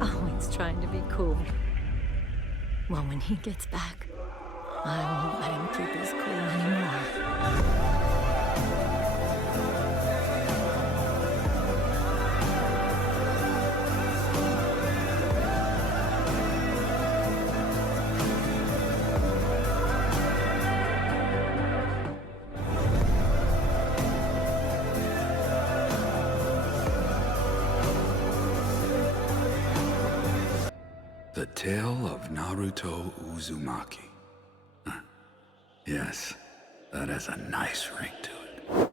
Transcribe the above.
Always trying to be cool. Well, when he gets back, I won't let him keep his cool anymore. The Tale of Naruto Uzumaki. Yes, that has a nice ring to it.